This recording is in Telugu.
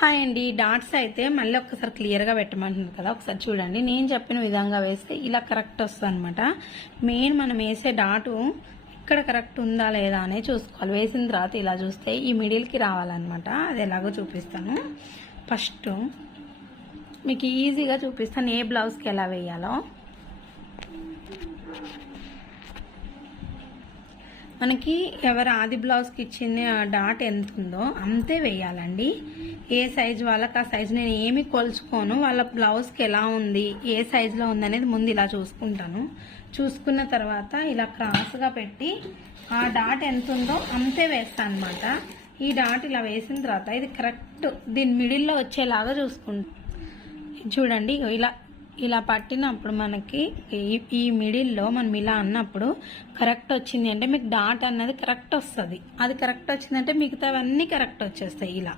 హాయ్ అండి. డాట్స్ అయితే మళ్ళీ ఒక్కసారి క్లియర్గా పెట్టమంటున్నారు కదా, ఒకసారి చూడండి. నేను చెప్పిన విధంగా వేస్తే ఇలా కరెక్ట్ వస్తుంది అనమాట. మెయిన్ మనం వేసే డాటు ఇక్కడ కరెక్ట్ ఉందా లేదా అనేది చూసుకోవాలి. వేసిన తర్వాత ఇలా చూస్తే ఈ మిడిల్కి రావాలన్నమాట. అది ఎలాగో చూపిస్తాను. ఫస్ట్ మీకు ఈజీగా చూపిస్తాను ఏ బ్లౌజ్కి ఎలా వేయాలో. మనకి ఎవరు ఆది బ్లౌజ్కి ఇచ్చిన డాట్ ఎంత ఉందో అంతే వేయాలండి. ఏ సైజు వాళ్ళకి ఆ సైజు నేను ఏమి కొలుచుకోను. వాళ్ళ బ్లౌజ్కి ఎలా ఉంది, ఏ సైజులో ఉంది అనేది ముందు ఇలా చూసుకుంటాను. చూసుకున్న తర్వాత ఇలా క్రాస్గా పెట్టి ఆ డాట్ ఎంత ఉందో అంతే వేస్తాను అనమాట. ఈ డాట్ ఇలా వేసిన తర్వాత ఇది కరెక్ట్ దీని మిడిల్లో వచ్చేలాగా చూసుకుంటాను. చూడండి, ఇలా పట్టినప్పుడు మనకి ఈ మిడిల్లో మనం ఇలా అన్నప్పుడు కరెక్ట్ వచ్చింది అంటే మీకు డాట్ అన్నది కరెక్ట్ వస్తుంది. అది కరెక్ట్ వచ్చిందంటే మిగతావన్నీ కరెక్ట్ వచ్చేస్తాయి ఇలా.